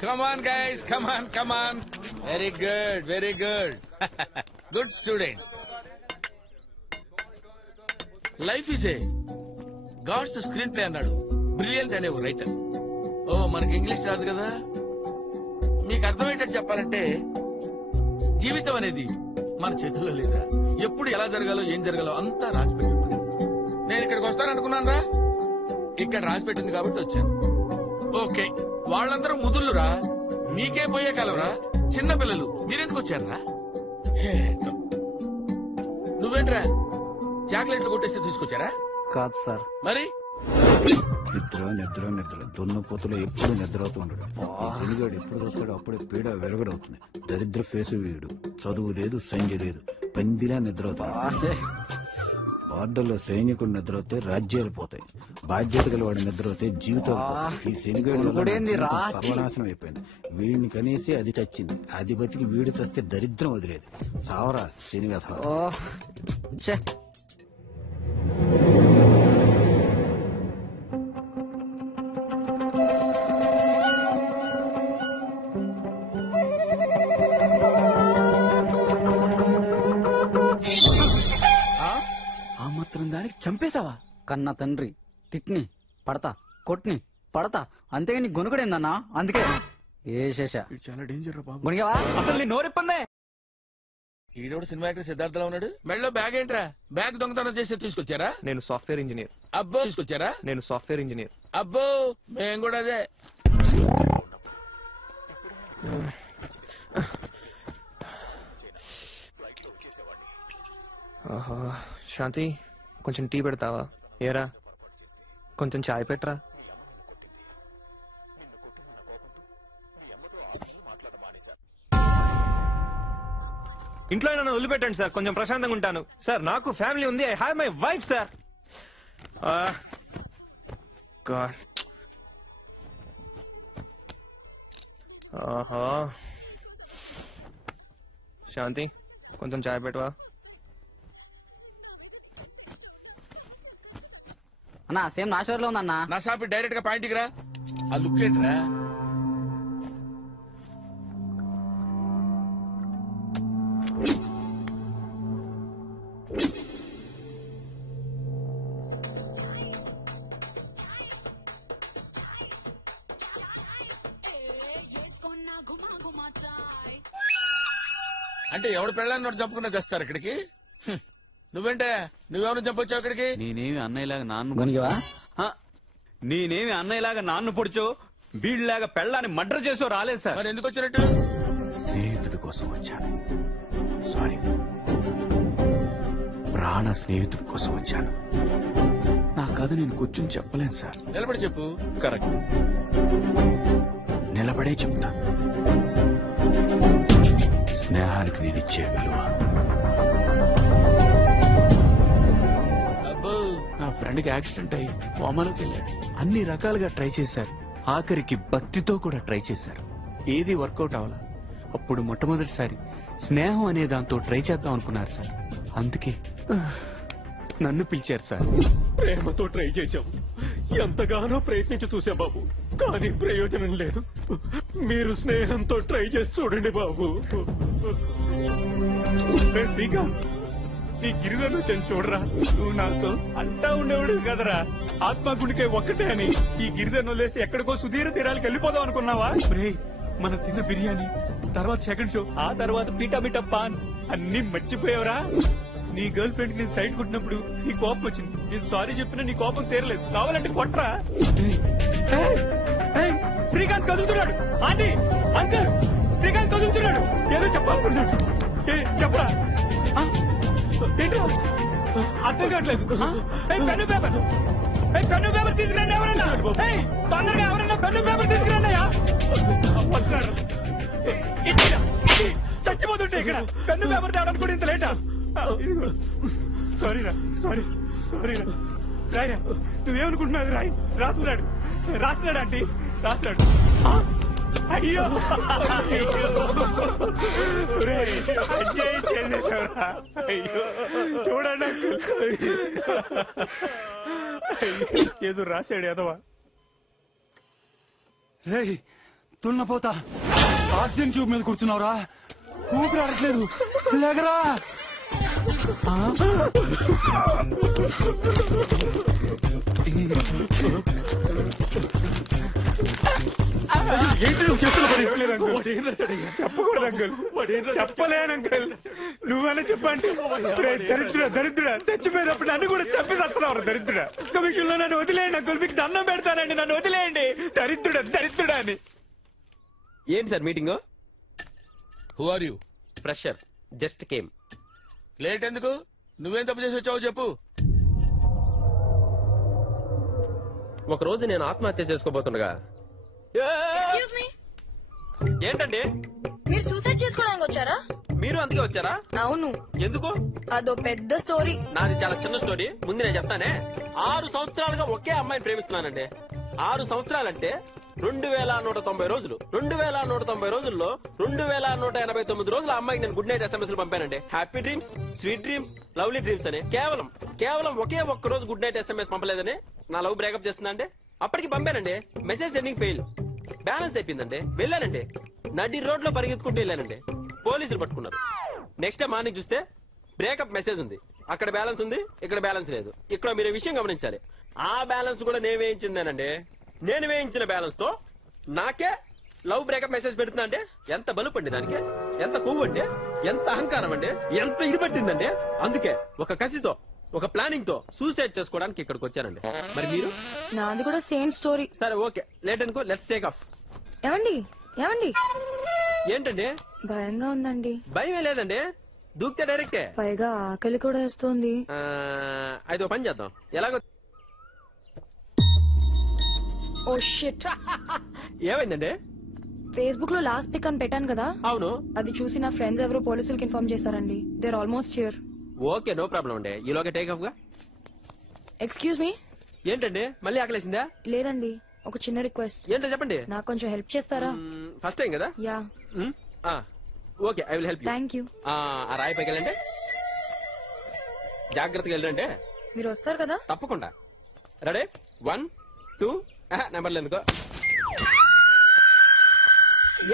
Come on, guys. Come on, come on. Very good, very good. Good student. Life is a God's screenplay అన్నాడు. Brilliant అనే ఒక writer. ఓ మనకి English రాదు కదా, మీకు అర్థమయ్యేటట్టు చెప్పాలంటే జీవితం అనేది మన చేతుల్లో లేదా. ఎప్పుడు ఎలా జరగాలో ఏం జరగాలో అంతా రాసిపెట్టి ఉంటుంది. నేను ఇక్కడికి వస్తాననుకున్నాను రా, ఇక్కడ రాసిపెట్టింది కాబట్టి వచ్చాను. ఓకే, వాళ్ళందరూ ముదుళ్ళురా, మీకే పోయే కాలరా. చిన్న పిల్లలు మీరెందుకు వచ్చారా? నువ్వేంట్రా చాక్లెట్లు కొట్టేస్తే తీసుకొచ్చారా? కాదు సార్. మరి నిద్ర నిద్ర నిద్ర దున్నపోతులో ఎప్పుడు నిద్ర అవుతూ ఉండడు. శనిగాడు ఎప్పుడు వస్తాడో అప్పుడే పీడ వెరగడవుతుంది. దరిద్ర ఫేసు వీడు. చదువు లేదు, సంజ లేదు, పందిలా నిద్ర అవుతాడు. బార్డర్లో సైనికుడు నిద్రవుతే రాజ్యాలు పోతాయి, బాధ్యత గల వాడు నిద్రవుతే జీవితాలు పోతాయి. ఈ శనిగాడు సర్వనాశనం అయిపోయింది. వీడిని కనేసి అది చచ్చింది, అది బతికి వీడు చస్తే దరిద్రం వదిలేదు. సావరా శనిగథ. దానికి చంపేశావా? కన్నా తండ్రి తిట్ని పడతా, కొట్ని పడతా, అంతేగా నీ గొనుగుడేందన్నా. అందుకే ఏ శేష చాలా డేంజర్ బాబు. గుణిగావా అసలు నీ నోరిప్పన్నే. ఈడోడు సినిమా యాక్టర్ సిద్ధార్థలో ఉన్నాడు. మెడలో బ్యాగ్ ఏంట్రా? బ్యాగ్ దొంగతనం చేస్తే తీసుకొచ్చారా? నేను సాఫ్ట్వేర్ ఇంజనీర్. అబ్బో తీసుకొచ్చారా? నేను సాఫ్ట్వేర్ ఇంజనీర్. అబ్బో మేము కూడా అదే. శాంతి, కొంచెం టీ పెడతావా? ఏరా కొంచెం చాయ్ పెట్టరా. ఇంట్లో నన్ను వదిలిపెట్టండి సార్, కొంచెం ప్రశాంతంగా ఉంటాను సార్. నాకు ఫ్యామిలీ ఉంది, I have my wife sir. Shanti, కొంచెం చాయ్ పెట్టవా? అన్నా సేమ్ నా షోర్ లో ఉందన్నా. నా సాపి డైరెక్ట్ గా పాయింట్కి రా. ఆ లుక్ ఏంట్రా? అంటే ఎవడు పెళ్ళాన్ని చంపుకున్నా తెస్తారు ఇక్కడికి. నువ్వేంటే నువ్వెవరు చంపొచ్చావు ఇక్కడికి? నేనేమి అన్నయ్యలాగా నాన్ను పొడిచో వీళ్ళలాగా పెళ్ళాన్ని మర్డర్ చేసో రాలేదు సార్. మరి ఎందుకు వచ్చినట్టు? స్నేహితుడి కోసం వచ్చాను. సారీ, ప్రాణ స్నేహితుడి కోసం వచ్చాను. నా కథ నేను కూర్చుని చెప్పలేను సార్. నిలబడి చెప్పు. కరెక్ట్, నిలబడే చెప్తా. స్నేహానికి నేను ఇచ్చే విలువ. నా ఫ్రెండ్కి యాక్సిడెంట్ అయ్యి కోమాలోకి వెళ్ళాడు. అన్ని రకాలుగా ట్రై చేశారు, ఆఖరికి భక్తితో కూడా ట్రై చేశారు. ఏది వర్కౌట్ అవ్వాలా. అప్పుడు మొట్టమొదటిసారి స్నేహం అనే దాంతో ట్రై చేద్దాం అనుకున్నారు సార్. అందుకే నన్ను పిలిచారు సార్. ప్రేమతో ట్రై చేశాం, ఎంతగానో ప్రయత్నించి చూసా బాబు, కానీ ప్రయోజనం లేదు. మీరు స్నేహంతో ట్రై చేసి చూడండి బాబు. శ్రీకాంత్, నీ గిరిజను వచ్చాను చూడరా. నువ్వు నాతో అంటా ఉండేవాడు కదరా, ఆత్మగుడికే ఒక్కటే అని. ఈ గిరిజను వదిలేసి ఎక్కడికో సుధీర తీరాలకు వెళ్ళిపోదాం అనుకున్నావా? మనం తిన్న బిర్యానీ, తర్వాత సెకండ్ షో, ఆ తర్వాత పీటా మీటా పాన్ అన్ని మర్చిపోయావరా. నీ గర్ల్ ఫ్రెండ్ నేను సైడ్ కొట్టినప్పుడు నీ కోపం వచ్చింది. నేను సారీ చెప్పినా నీ కోపం తీరలేదు. కావాలంటే కొట్రా. శ్రీకాంత్ కదులుతున్నాడు. ఆంటీ, అంకుల్, శ్రీకాంత్ కదులుతున్నాడు. ఏదో చెప్పాలనుకున్నాడు. చెప్పరా? ఏంటో అర్థం కావట్లేదు. పెన్ను పేపర్, పెన్ను పేపర్ తీసుకురండి ఎవరన్నా. తొందరగా ఎవరన్నా పెన్ను పేపర్ తీసుకురండి. వస్తున్నాడు. చచ్చిపోతుంటే ఇక్కడ పెన్ను పేపర్ తేవడానికి కూడా ఇంత లేటా? సారీరా, సారీరా. రాయిరా, నువ్వేమనుకుంటున్నావు? రాయి. రాస్తున్నాడు ఆంటీ, రాస్తున్నాడు. అయ్యో అన్యాయం చేసేసావురా. అయ్యో చూడండి, ఏదో రాశాడు ఎదవా. రేయ్, తున్నపోతా ఆక్సిజన్ ట్యూబ్ మీద కూర్చున్నావురా, ఊపిరి ఆడట్లేదు, లేకరా. ఏంటి నువ్వు చేస్తున్న పని? చెప్పకూడదు అంకుల్, చెప్పలేను అంకుల్. నువ్వైనా చెప్పండి. దరిద్రుడా చచ్చిపోయినప్పుడు నన్ను కూడా చంపేస్తున్నావు. దరిద్రుడా ఒక్క విషయంలో నన్ను వదిలేయండి అంకుల్, మీకు దండం పెడతానండి, నన్ను వదిలేయండి. దరిద్రుడా అని. ఏంటి sir meeting? Who are you? Fresher, just came. Late ఎందుకు? నువ్వేం తప్పు చేసి వచ్చావు చెప్పు. ఒక రోజు నేను ఆత్మహత్య చేసుకోబోతుండగా ఎక్స్క్యూజ్ మీ, ఏంటండి మీరు సూసైడ్ చేసుకోవడానికి వచ్చారా? మీరు అందుకే వచ్చారా? అవును. ఎందుకు? అదో పెద్ద స్టోరీ. నాది చాలా చిన్న స్టోరీ. ముందు నేను చెప్తానే. 6 సంవత్సరాలుగా ఒకే అమ్మాయిని ప్రేమిస్తున్నానండి. 6 సంవత్సరాలంటే 2190 రోజులు. 2190 రోజుల్లో 2189 రోజులు ఆ అమ్మాయికి నేను గుడ్ నైట్ SMS పంపానండి. Happy dreams, sweet dreams, lovely dreams అని. కేవలం ఒకే ఒక్క రోజు గుడ్ నైట్ SMS పంపలేదని నా లవ్ బ్రేకప్ చేస్తుందండి. అప్పటికి పంపానండి, మెసేజ్ సెండింగ్ ఫెయిల్. బ్యాలెన్స్ అయిపోయిందండి. వెళ్ళానండి, నడి రోడ్ లో పరిగెత్తుకుంటూ వెళ్ళానండి. పోలీసులు పట్టుకున్నారు. నెక్స్ట్ డే మార్నింగ్ చూస్తే బ్రేకప్ మెసేజ్ ఉంది. అక్కడ బ్యాలెన్స్ ఉంది, ఇక్కడ బ్యాలెన్స్ లేదు. ఇక్కడ మీరు విషయం గమనించాలి. ఆ బ్యాలెన్స్ కూడా నేను వేయించిందేనండి. నేను వేయించిన బ్యాలెన్స్ తో నాకే లవ్ బ్రేకప్ మెసేజ్ పెడుతున్నా అంటే ఎంత బలుపండి దానికి, ఎంత కొవ్వు అండి, ఎంత అహంకారం అండి, ఎంత ఇది పట్టిందండి. అందుకే ఒక కసితో, ఒక ప్లానింగ్ తో సూసైడ్ చేసుకోవడానికి ఇక్కడికి వచ్చానండి. మరి మీరు? నాది కూడా సేమ్ స్టోరీ. సరే ఓకే, లేట్ అనుకో, లెట్స్ టేక్ ఆఫ్. ఏమండి ఏమండి, ఏంటండి? భయంగా ఉందండి. భయమే లేదండి, దూకితే డైరెక్టే. పైగా ఆకలి కూడా వేస్తుంది. అయితే ఓ పని చేద్దాం. ఎలాగో ఓ షిట్. ఏమైందండి? ఫేస్బుక్ లో లాస్ట్ పిక్ అని పెట్టాను కదా, అవును. అది చూసి నా ఫ్రెండ్స్ ఎవరు పోలీసులకు ఇన్ఫార్మ్ చేశారండి. They're almost here. Okay, no problem అండి. ఈలోగా టేక్ ఆఫ్ గా. Excuse me. ఏంటండి మళ్ళీ ఆకలేసిందా? లేదండి, ఒక చిన్న రిక్వెస్ట్. ఏంటో చెప్పండి. నాకు కొంచెం హెల్ప్ చేస్తారా? ఫస్ట్ టైం కదా. Yeah. Okay, I will help you. Thank you. ఆ రాయి పైకి వెళ్ళండి, జాగ్రత్తగా వెళ్ళండి. మీరు వస్తారు కదా? తప్పకుండా. రెడీ? 1 2 నెంబర్లు ఎందుకో.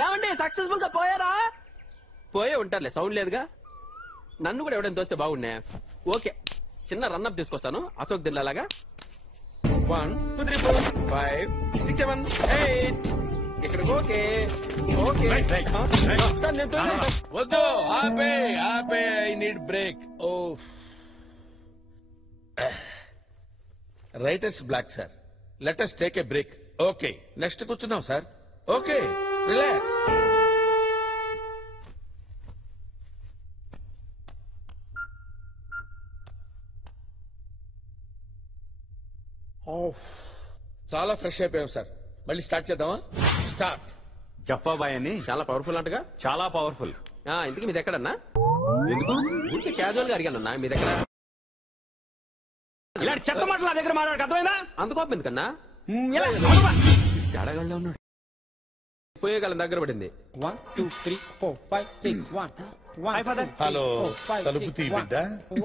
ఏమండి సక్సెస్ఫుల్ గా పోయారా? పోయే ఉంటారులే, సౌండ్ లేదుగా. నన్ను కూడా ఎవడైనా తోస్తే బాగున్నా. ఓకే, చిన్న రన్అప్ తీసుకొస్తాను అశోక్ దిల్లాగా. 1 2 3 4 5 6 7 8. ఇక్కడికి ఓకే ఓకే. సార్ నేను తోయలేదు. వద్దు, ఆపే ఆపే, I need break. Oh writer's block sir, let us take a break. Okay, next కూర్చుందాం సార్. Okay, relax. చాలా ఫ్రెష్ అయిపోయాం సార్. మళ్ళీ స్టార్ట్ చేద్దామా? స్టార్ట్. జఫాబాయ్ అని చాలా పవర్ఫుల్ అంటగా. చాలా పవర్ఫుల్. ఇంతకీ మీది ఎక్కడన్నా? ఎందుకు ఊరికి క్యాజువల్ గా అడిగానన్నా, మీ దగ్గర ఇలాంటి చెత్త మాటలు నా దగ్గర మాట్లాడక అర్థమైందా? అంత కోపం ఎందుకన్నా? తేడాగాళ్ళలో ఉన్నాడు. పోయే కాలం దగ్గర పడింది. 1 2 3 4 5 6 1 1 father. హలో తలుపు తీ బిడ్డ.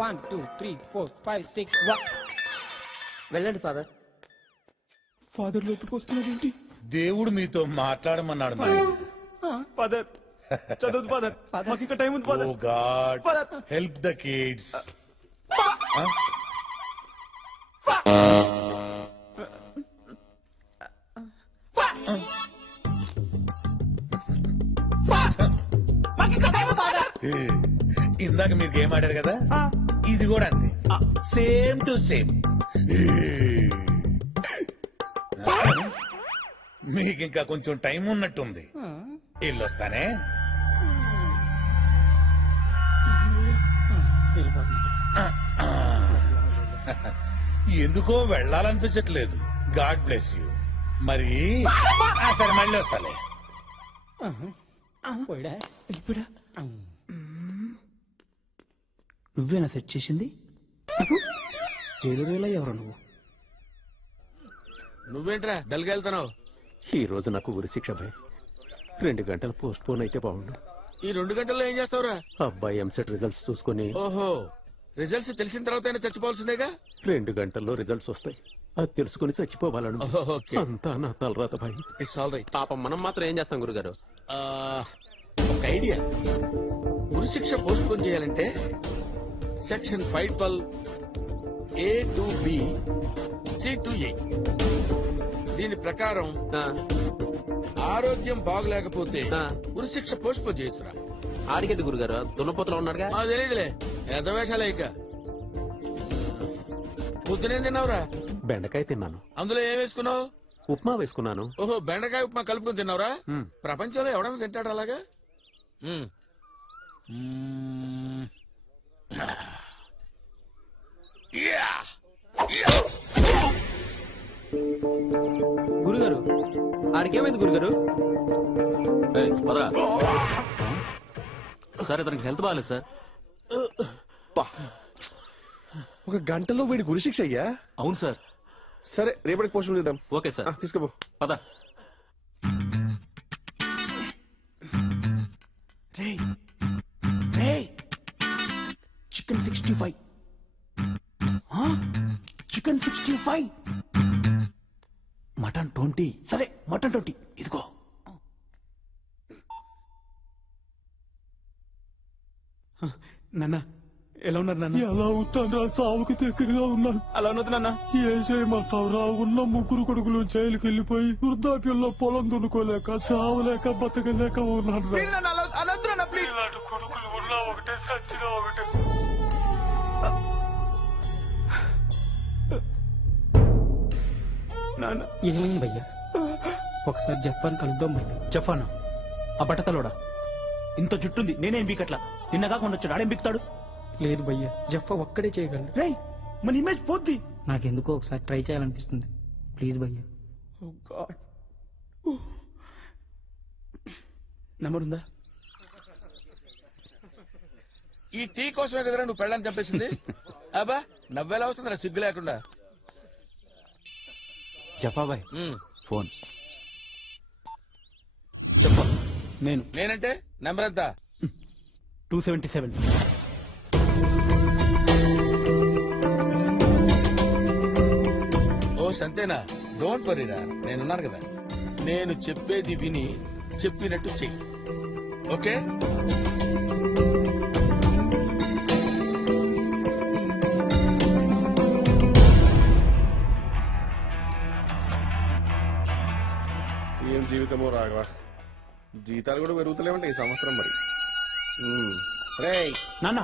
1 2 3 4 5 6 1. వెళ్ళండి ఫాదర్. ఫాదర్ లోపలికి వస్తున్నాడేంటి? దేవుడు మీతో మాట్లాడమన్నాడు నాయన. ఫాదర్ చదువు ఫాదర్, మాకు ఇంకా టైం ఉంది oh father. God, help the kids. ఇందాక మీరు గేమ్ ఆడారు కదా, ఇది కూడా అంతే, సేమ్ టు సేమ్. మీకు ఇంకా కొంచెం టైం ఉన్నట్టుంది. ఇల్లొస్తానే. ఎందుకో వెళ్ళాలనిపించట్లేదు. God bless you. మరి సరే, మళ్ళీ వస్తాలే. నువ్వేనా సెట్ చేసింది? జైలు ఎవరు నువ్వు? నువ్వేంట్రా డల్గా వెళ్తున్నావు? ఈ రోజు నాకు ఉరి శిక్ష భయ్. 2 గంటలు పోస్ట్ పోన్ అయితే బాగుండు. ఈ 2 గంటల్లో ఏం చేస్తావురా? అబ్బాయి ఎంసెట్ రిజల్ట్స్ చూసుకుని. ఓహో, రిజల్ట్స్ తెలిసిన తర్వాత చచ్చిపోవాల్సిందేగా. 2 గంటల్లో రిజల్ట్స్ వస్తాయి, అది తెలుసుకుని చచ్చిపోవాలను. ఓకే. అంతా నా తలరాత భాయ్. It's all right. పాపం మనం మాత్రం ఏం చేస్తాం గురుగారు? ఒక ఐడియా. ఉరిశిక్ష పోస్ట్ పోన్ చేయాలంటే section 512 A to B C to A. దీని ప్రకారం ఆరోగ్యం బాగలేకపోతే ఉరిశిక్ష పోస్ట్ పోన్ చేయొచ్చురా. ఆడిగడ్డి గురుగారు దున్నపోతలో ఉన్నాడుగా. తెలియదులే, ఎదవేషాలే. ఇక పొద్దునేం తిన్నావురా? బెండకాయ తిన్నాను. అందులో ఏం వేసుకున్నావు? ఉప్మా వేసుకున్నాను. ఓహో, బెండకాయ ఉప్మా కలుపుకొని తిన్నావురా? ప్రపంచంలో ఎవడన్నా తింటాడు అలాగా? గురుగారు ఆడికేమైంది గురుగారు? సార్ అతనికి హెల్త్ బాగాలేదు సార్. ఒక గంటలో వీడి గురి శిక్ష అయ్యా? అవును సార్. సరే రేపటికి పోస్ట్ చేద్దాం. Okay sir. తీసుకోపో. పద. చికెన్ 65. చికెన్ 65. మటన్ 20. సరే మటన్ 20 ఇదిగో. నాన్న ఎలా ఉన్నారు నాన్న? ఎలా ఉంటాను, సావుకు దగ్గరగా ఉన్నాను. అలా ఉన్నది నాన్న. ఏం చేయమంటావురా? ఉన్న 3 కొడుకులు జైలుకి వెళ్ళిపోయి వృద్ధాప్యంలో పొలం దున్నుకోలేక చావలేక బతకలేక ఉన్నాను. కొడుకులు ఉన్నా ఒకటే, సచ్చినా ఒకటే. ఏమైంది భయ్యా? ఒకసారి జఫాన్ కలుద్దాం భయ్యా. జఫాన్ ఆ బట్టతలోడా ఇంత జుట్టుంది, నేనేం బీకట్లా. నిన్నగా కొండొచ్చాడు, ఆడేం బిక్తాడు? లేదు భయ్యా, జఫా ఒక్కడే చేయగలడు. రేయ్ మన ఇమేజ్ పోద్ది. నాకెందుకో ఒకసారి ట్రై చేయాలనిపిస్తుంది. ప్లీజ్ భయ్యా. నెంబర్ ఉందా? ఈ టీ కోసమే కదరా నువ్వు పెళ్ళని చంపేసింది? అబ్బా నవ్వేలా వస్తుందిరా సిగ్గు లేకుండా. జఫాబాయ్ ఫోన్ చెప్ప. నేనంటే నెంబర్ ఎంత? 277. ఓ సంతేనా? డోంట్ వరీరా, నేనున్నాను కదా. నేను చెప్పేది విని చెప్పినట్టు చెయ్యి, ఓకే? ఏం జీవితమో రాఘవ, జీతాలు కూడా పెరుగుతలేమంటే ఈ సంవత్సరం మరి. నాన్న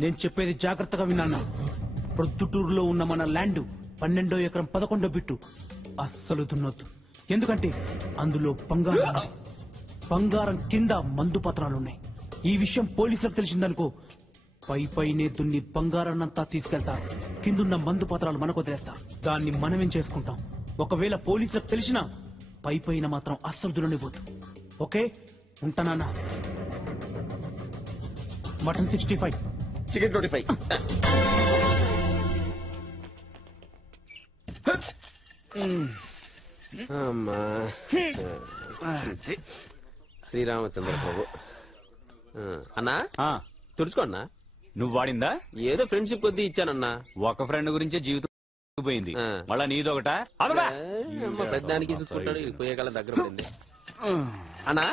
నేను చెప్పేది జాగ్రత్తగా విన్నా. ప్రొద్దుటూరులో ఉన్న మన ల్యాండ్ 12వ ఎకరం 11వ బిట్టు అస్సలు దున్నొద్దు. ఎందుకంటే అందులో బంగారం ఉంది. బంగారం కింద మందు పత్రాలున్నాయి. ఈ విషయం పోలీసులకు తెలిసిందనుకో, పైనే దున్ని బంగారాన్నంతా తీసుకెళ్తారు, కిందున్న మందు పత్రాలు మనకు వదిలేస్తారు. దాన్ని మనమేం చేసుకుంటాం. ఒకవేళ పోలీసులకు తెలిసినా పైన మాత్రం అస్సలు దున్ననివ్వద్దు, ఓకే? ఉంటానా? Mutton 65, chicken 25. అమ్మా శ్రీరామచంద్ర ప్రభు. అన్నా తుడుచుకోన్నా. నువ్వు వాడిందా? ఏదో ఫ్రెండ్షిప్ కొద్దీ ఇచ్చానన్నా. ఒక ఫ్రెండ్ గురించే జీవితం పోయింది, మళ్ళా నీదొకట. పెద్దానికి చూసుకుంటాడు, పోయేకాల దగ్గర పడింది. అన్నా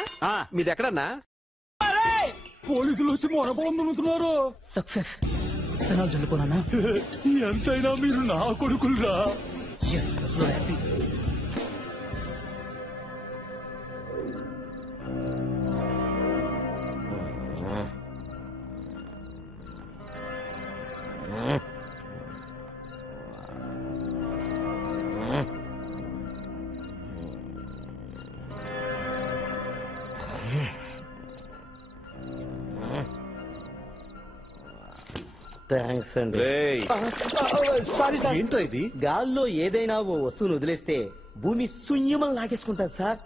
మీది ఎక్కడన్నా? పోలీసులు వచ్చి మొరపొలం దున్నుతున్నారు. సక్సెస్. విత్తనాలు చల్లుకోనా? ఎంతైనా మీరు నా కొడుకులరా. హ్యాపీ. థ్యాంక్స్ అండి. Sorry sir. ఏంట్రా ఇది? గాల్లో ఏదైనా ఓ వస్తువును వదిలేస్తే భూమి శూన్యమని లాగేసుకుంటారు సార్.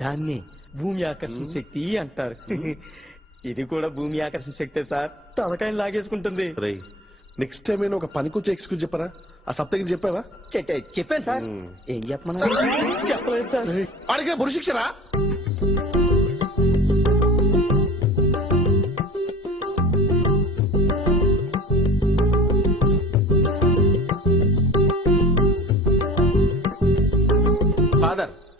దాన్ని భూమి ఆకర్షణ శక్తి అంటారు. ఇది కూడా భూమి ఆకర్షణ శక్తే సార్, తలకాయని లాగేసుకుంటుంది. నెక్స్ట్ టైం నేను ఒక పనికొచ్చే ఎక్స్క్యూజ్ చెప్పరా? ఆ సప్తగిరి చెప్పావా? చెప్పాను సార్. ఏం చెప్పమన్నా? చెప్పలేదు సార్. అడిగే బురుశిక్షరా?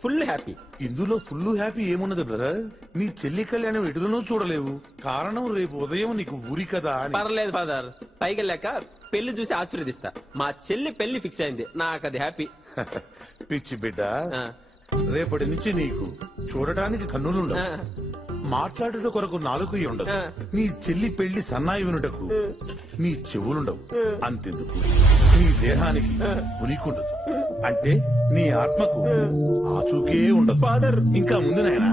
Full happy. ఇందులో ఫుల్ హ్యాపీ ఏమున్నది బ్రదర్? నీ చెల్లి కళ్యాణం ఎటులను చూడలేవు. కారణం రేపు ఉదయం నీకు ఊరి కదా అని. పర్లేదు ఫాదర్, పైకి వెళ్ళాక పెళ్లి చూసి ఆశీర్వదిస్తా. మా చెల్లి పెళ్లి ఫిక్స్ అయింది, నాకు అది హ్యాపీ. పిచ్చి బిడ్డ, రేపటి నుంచి నీకు చూడటానికి కన్నులుండవు, మాట్లాడుట కొరకు నాలుగు ఉండదు, నీ చెల్లి పెళ్లి సన్నాయి వినుటకు నీ చెవులుండవు. అంతెందుకు నీ దేహానికి ఉనికుండదు, అంటే నీ ఆత్మకు ఆచూకే ఉండదు. ఫాదర్ ఇంకా ముందు నాయనా.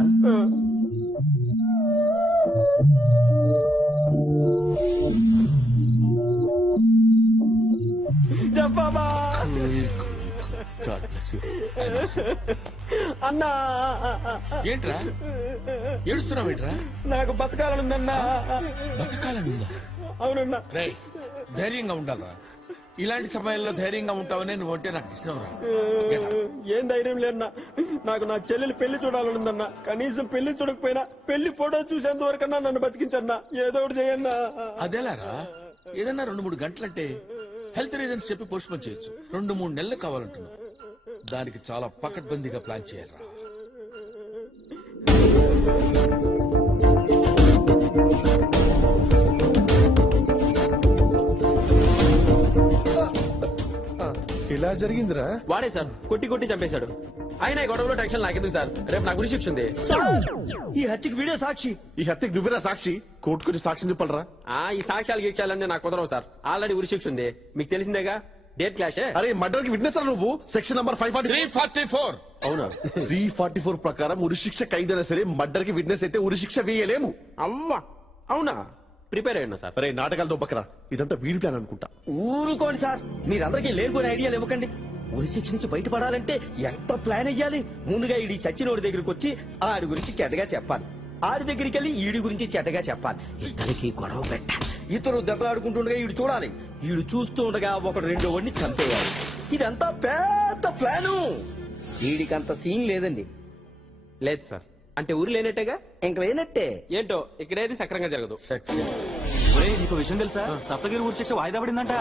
అన్నా ఏంట్రా ఏడుస్తున్నావు? ఏంట్రా? నాకు బతకాలనుందన్నా. బతకాలనుందా? అవునన్నా. ధైర్యంగా ఉండాలరా. ఇలాంటి సమయంలో ధైర్యంగా ఉంటావనే నువ్వు అంటే నాకు ఇష్టం రా. ఏం ధైర్యం లేదన్నా, నాకు నా చెల్లెలు పెళ్లి చూడాలనుందన్నా. కనీసం పెళ్లి చూడకపోయినా పెళ్లి ఫోటో చూసేంత వరకన్నా నన్ను బతికించన్నా. ఏదో ఒకటి చేయన్నా. అదేలారా, ఏదన్నా 2-3 గంటలంటే హెల్త్ రీజన్స్ చెప్పి పోస్ట్ పోన్ చేయొచ్చు. 2-3 నెలలు కావాలంటున్నావు. దానికి చాలా పకడ్బందీగా ప్లాన్ చేయాలరా. ఇలా జరిగిందిరా? వాడే సార్ కొట్టి కొట్టి చంపేశాడు. ఆయన ఈ గొడవలో టెన్షన్ నాకెందుకు సార్, రేపు నాకు గురి శిక్ష ఉంది. ఈ హత్యకి వీడియో సాక్షి. ఈ హత్యకి నువ్వేరా సాక్షి? కోర్టుకొచ్చి సాక్ష్యం చెప్పాలరా? ఈ సాక్ష్యాలు గీక్షాలన్నీ నాకు కుదరవు సార్. ఆల్రెడీ ఉరి శిక్ష ఉంది, మీకు తెలిసిందేగా. Date clash. అరే మర్డర్ కి విట్నెస్ నువ్వు. Section number 344. అవునా? 344 ప్రకారం ఉరి శిక్ష ఖైదైనా సరే మర్డర్ కి విట్నెస్ అయితే ఉరి శిక్ష వేయలేము. అవ్వా అవునా? ప్రిపేర్ అయ్యా సార్. అరే నాటకాలతో బక్కరా, ఇదంతా వీడి ప్లాన్ అనుకుంటా. ఊరుకోండి సార్, మీరందరికీ లేనిపోయిన ఐడియాలు ఇవ్వకండి. ఉరి శిక్ష నుంచి బయటపడాలంటే ఎంత ప్లాన్ అయ్యాలి. ముందుగా ఈడి చచ్చినోడి దగ్గరికి వచ్చి ఆడి గురించి చెడ్డగా చెప్పాలి. ఆడి దగ్గరికి వెళ్ళి ఈడి గురించి చెడ్డగా చెప్పాలి. ఇద్దరికి గొడవ పెట్టాలి. ఇతరులు దెబ్బలాడుకుంటుండగా ఈడు చూడాలి. ఈడు చూస్తూ ఉండగా ఒకడు రెండో వాడిని చంపేయాలి. ఇదంతా పెద్ద ప్లాను. ఈడికంత సీన్ లేదండి. లేదు సార్. అంటే ఊరు లేనట్టేగా? ఇంక లేనట్టే. ఏంటో ఇక్కడేది సక్రంగా జరగదు. సక్సెస్. నీకు విషయం తెలుసా? సప్తగిరి ఊరి శిక్ష వాయిదా పడిందంట.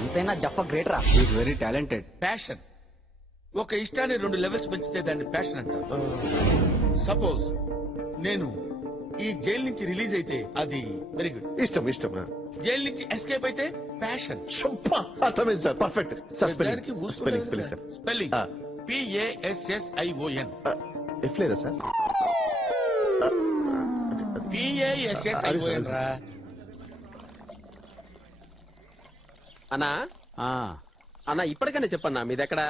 ఎంతైనా జఫ గ్రేట్ రా. Is very talented. ప్యాషన్. ఒక ఇష్టాన్ని 2 లెవెల్స్ పెంచితే దాన్ని ప్యాషన్ అంటారు. సపోజ్ నేను ఈ జైలు నుంచి రిలీజ్ అయితే అది వెరీ గుడ్, ఇష్టం. జైలు నుంచి ఎస్కేప్ అయితే ప్యాషన్. అర్థమైంది సార్, పర్ఫెక్ట్ సార్. దానికి spelling sir. Spelling PASSION. F లేదా సార్? PASSION రా. అన్నా అన్నా ఇప్పటికైనా చెప్పన్నా మీదెక్కడా?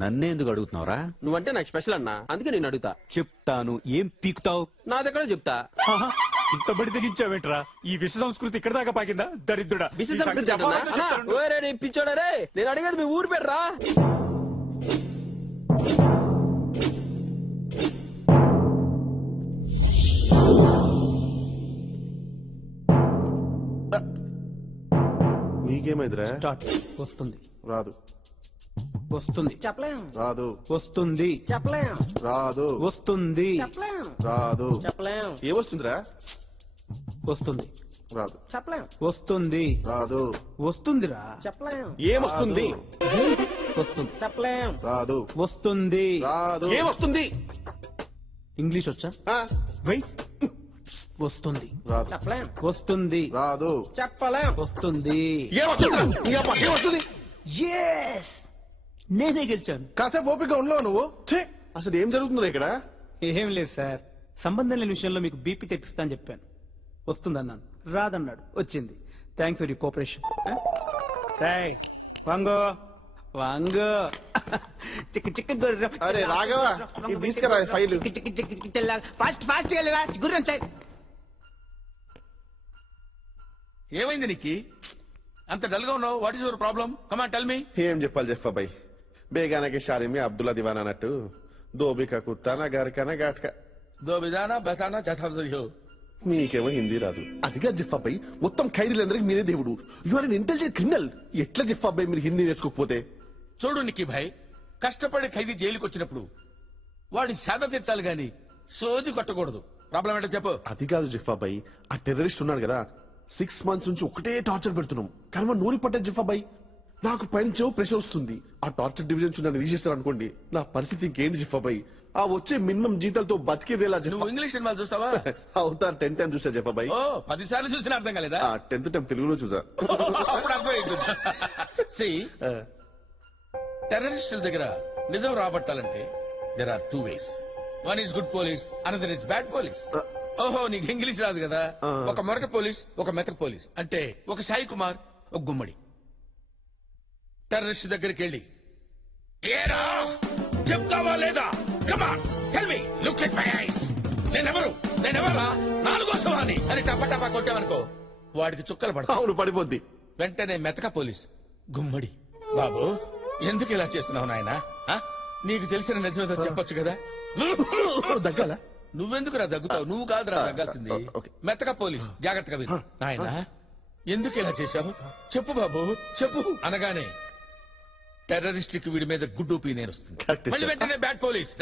నన్నే ఎందుకు అడుగుతున్నావురా? నువ్వంటే నాకు స్పెషల్ అన్నా, అందుకే నేను అడుగుతా. చెప్తాను. ఏం పీకుతావు? నా దగ్గర చెప్తా. ఇంత బడి తెగించావేంట్రా? ఈ విశ్వ సంస్కృతి ఇక్కడ దాకా పాకిందా? దరిద్రుడా. విశ్వ సంస్కృతి పిచ్చోడా రే. నేను అడిగేది మీ ఊరు పేరు రా. నీకేమైందిరా? వస్తుంది రాదు. వస్తుంది చెప్పలేం. రాదు. వస్తుంది చెప్పలేం. రాదు. వస్తుంది చెప్పలేం. రాదు. చెప్పలేం. ఏమొస్తుందిరా? వస్తుంది రాదు. చెప్పలేం. వస్తుంది రాదు. వస్తుందిరా. చెప్పలేం. ఏమొస్తుంది? వస్తుంది. చెప్పలేం. రాదు. వస్తుంది. రాదు. ఏమొస్తుంది? ఇంగ్లీష్ వచ్చా? వెయ్. వస్తుంది. రాదు. చెప్పలేం. వస్తుంది. రాదు. చెప్పలేం. వస్తుంది. ఏమొస్తుంది? నేనే గెలిచాను. కాసేపు ఓపిక ఉండవు నువ్వు. అసలు ఏం జరుగుతుందో ఇక్కడ? ఏం లేదు సార్, సంబంధం లేని విషయంలో మీకు బీపీ తెప్పిస్తా అని చెప్పాను. వస్తుందన్నాను, రాదన్నాడు, వచ్చింది. Thanks for you cooperation. వాంగో వాంగో చిక్క చిక్క గుర్రం. అరే రాఘవ, ఇది తీసుకురా ఫైల్. ఫాస్ట్ ఫాస్ట్ గుర్రం. ఏమైంది నీకు? అంత డల్ గా ఉన్నావు. What is your problem? Come on tell మీ. ఏం చెప్పాలి జఫ్ఫా భాయ్? బేగానకి షాదీ మే అబ్దుల్లా దివానా అన్నట్టు దోబికా కుత్తానా గరకనా ఘాట్కా దో బిదానా బతానా జథాజరియో. మీకేమో హిందీ రాదు. అదిగా జిఫ్ఫా భాయ్, మొత్తం ఖైదీలందరికీ మీరే దేవుడు. You are an intelligent criminal. ఎట్లా జిఫ్ఫా భాయ్ మీరు హిందీ నేర్చుకోకపోతే? చూడు నిక్కీ భాయ్, కష్టపడి ఖైదీ జైలుకి వచ్చినప్పుడు వాడి సేద తీర్చాలి గాని సోది కొట్టకూడదు. ప్రాబ్లం ఏంటో చెప్పు. అది కాదు జిఫ్ఫా భాయ్, ఆ టెర్రరిస్ట్ ఉన్నాడు కదా, 6 months నుంచి ఒకటే టార్చర్ పెడుతున్నాం. కానీ వాడు నూరి పట్టే జిఫ్ఫా భాయ్. నాకు పైనుంచో ప్రెషర్ వస్తుంది. ఆ టార్చర్ డివిజన్స్ నన్ను తీసేస్తారు అనుకోండి, నా పరిస్థితి ఇంకేంటి జఫాబాయ్? ఆ వచ్చే మినిమం జీతాలతో బతికేదేలా? నువ్వు ఇంగ్లీష్ సినిమాలు చూస్తావా? అవుతా 10 టైమ్స్ చూసా జఫాబాయ్. ఓ 10 సార్లు చూసినా అర్థం కాలేదా? 10th టైం తెలుగులో చూసా. అప్పుడు అర్థమైంది. See, టెర్రరిస్టుల దగ్గర నిజం రాబట్టాలంటే there are 2 ways. One is good police, another is bad police. ఓహో నీకు ఇంగ్లీష్ రాదు కదా? ఒక మొరట పోలీస్, ఒక మెతక పోలీస్. అంటే ఒక సాయి కుమార్, ఒక గుమ్మడి. టెర్రరిస్ట్ దగ్గరికి వెళ్ళి ఏరా చెప్తావా లేదా? Come on tell me, look at my eyes. నేనెవరా? 4వ సవాని అని టపటపా కొట్టావనుకో, వాడికి చుక్కలు పడతాయి. అవును, పడిపోద్ది. వెంటనే మెతక పోలీస్ గుమ్మడి, బాబు ఎందుకు ఇలా చేస్తున్నావు నాయనా? నీకు తెలిసిన నిజమేదో చెప్పొచ్చు కదా? దగ్గాల నువ్వెందుకురా దగ్గుతావు? నువ్వు కాదురా దగ్గాల్సింది. మెతక పోలీస్ జాగ్రత్తగా విను. నాయనా ఎందుకు ఇలా చేశావు? చెప్పు బాబు చెప్పు అనగానే టెర్రరిస్ట్ కి వీడి మీద గుడ్ ఒపీనియన్ వస్తుంది. మళ్ళీ వెంటనే bad police,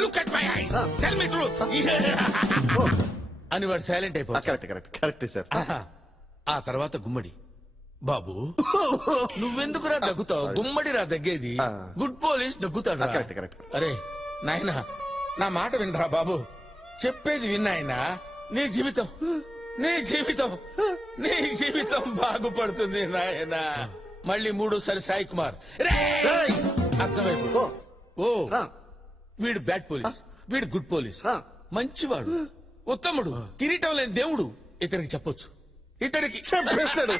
look at my ice, tell me truth అని వాడు సైలెంట్ అయిపోతాడు. ఆ తర్వాత గుమ్మడి, బాబు నువ్వెందుకురా దగ్గుతావు? గుమ్మడిరా దగ్గేది, గుడ్ పోలీస్ దగ్గుతాడు. అరే నాయనా నా మాట వినరా బాబు, చెప్పేది విన్నాయనా. నీ జీవితం బాగుపడుతుంది నాయనా. మళ్ళీ 3వసారి సాయి కుమార్, అర్థమైపో. ఓ వీడు బ్యాడ్ పోలీస్, వీడు గుడ్ పోలీస్, మంచివాడు, ఉత్తముడు, కిరీటం లేని దేవుడు. ఇతనికి చెప్పొచ్చు, ఇతనికి చెప్పేస్తాడు.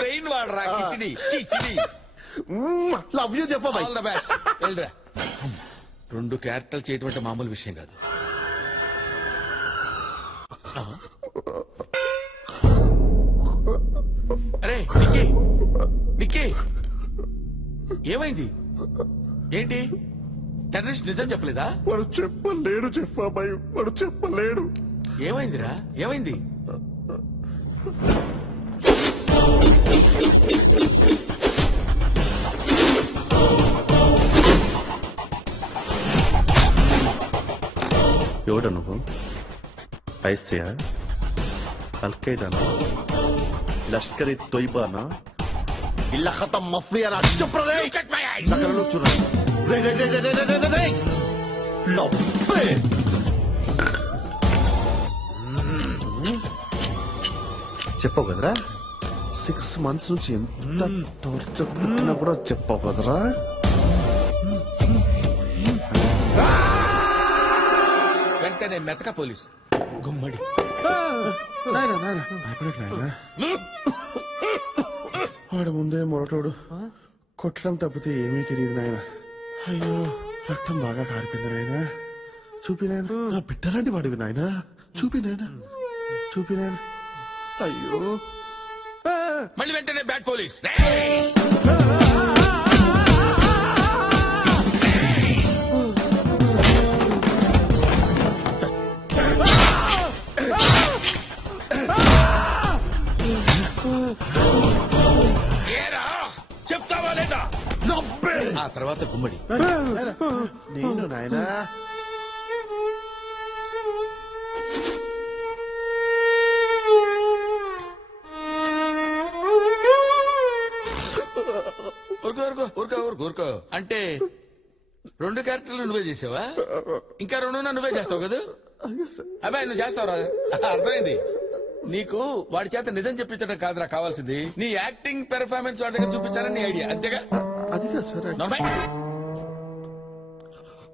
బ్రెయిన్ వాడరా, కిచిడి. లవ్ యూ చెప్పా. All the best. వెళ్ళరా. 2 క్యారెక్టర్లు చేయటం అంటే మామూలు విషయం కాదు. అరే నిక్కి ఏమైంది? ఏంటి టెర్రరిస్ట్ నిజం చెప్పలేదా? వాడు చెప్పలేడు జఫాబాయ్, వాడు చెప్పలేడు. ఏమైందిరా? ఏమైంది? ఎవడ నువ్వు? ఐసియా, అల్ఖైదానా, లష్కర్ ఇ తోయిబానా, ఇల్లా ఖతం మఫియానా? చెప్పరే నగరంలో చూడండి. చెప్పావు కదరా 6 months నుంచి ఎంత టార్చర్ పుట్టినా కూడా చెప్పావు కదరా. వెంటనే మెతక పోలీస్ గుమ్మడి, వాడు ముందే మొరటోడు, కొట్టడం తప్పితే ఏమీ తెలియదు నాయన. అయ్యో రక్తం బాగా కారిపోయింది నాయన. చూపినాయన, నా బిడ్డలాంటి వాడివి నాయన. చూపినాయన. అయ్యో మళ్ళీ వెంటనే బ్యాడ్ పోలీస్. చెప్తావా లేదా? ఆ తర్వాత గుమ్మడి, నేను నాయనా. ఊరుకో. అంటే 2 క్యారెక్టర్లు నువ్వే చేసావా? ఇంకా 2 నువ్వే చేస్తావు కదా? అబ్బాయి నువ్వు చేస్తావు రా. అర్థమైంది. నీకు వాడి చేత నిజం చెప్పించడం కాదురా కావాల్సింది, నీ యాక్టింగ్ పెర్ఫార్మెన్స్ వాడి దగ్గర చూపించాలని నీ ఐడియా. అంతేగా?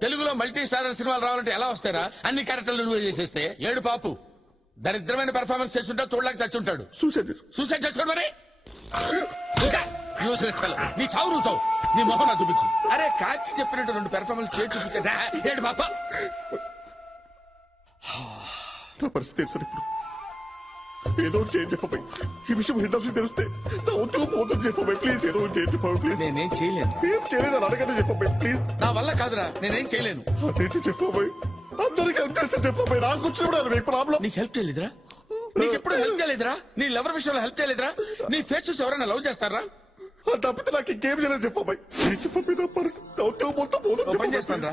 తెలుగులో మల్టీ స్టారర్ సినిమాలు రావాలంటే ఎలా వస్తారా? అన్ని క్యారెక్టర్లు నువ్వే చేసేస్తే. ఏడు పాపు దరిద్రమైన పెర్ఫార్మెన్స్ చేస్తుంటా, చూడలేక చచ్చుంటాడు. సూసైడ్ చేసుకోండి మరి. నీ చావు నువ్వు చావు, నీ మొహం నా చూపించు. అరే కాకి చెప్పినట్టు 2 పెర్ఫార్మెన్స్ చేసి చూపించదా? ఏడు పాప. నా పరిస్థితి తెలుసు ఇప్పుడు. ఏదో చేంజ్ చెప్పబాయ్. ఈ విషయం హెడ్ ఆఫీస్ తెలిస్తే నా ఉద్యోగం పోతుంది చెప్పబాయ్. ప్లీజ్ ఏదో చేంజ్ చెప్పబాయ్. ప్లీజ్. నేనేం చేయలేను. ఏం చేయలేను అడగండి చెప్పబాయ్. ప్లీజ్. నా వల్ల కాదురా, నేనేం చేయలేను. అదేంటి చెప్పబాయ్? అందరికి హెల్ప్ చేస్తాను చెప్పబాయ్. నాకు వచ్చినప్పుడు మీకు ప్రాబ్లం. నీకు హెల్ప్ చేయలేదురా? నీకు ఎప్పుడు హెల్ప్ చేయలేదురా? నీ లవర్ విషయంలో హెల్ప్ చేయలేదురా? నీ ఫేస్ చూసి ఎవరైనా లవ్ చేస్తారా? తప్పితే నాకు ఇంకేం చేయలేదు చెప్పబాయ్. చెప్పబాయ్ నా పరిస్థితి నా ఉద్యోగం మొత్తం పోతుంది. పని చేస్తాను రా,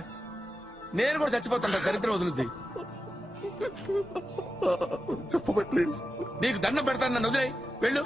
నేను కూడా చచ్చిపోతాను. దరిద్రం వదులుద్ది. చెప్పబాయ్ ప్లీజ్. నీకు దండం పెడతాను, నన్ను వదిలేయ్. వెళ్ళు.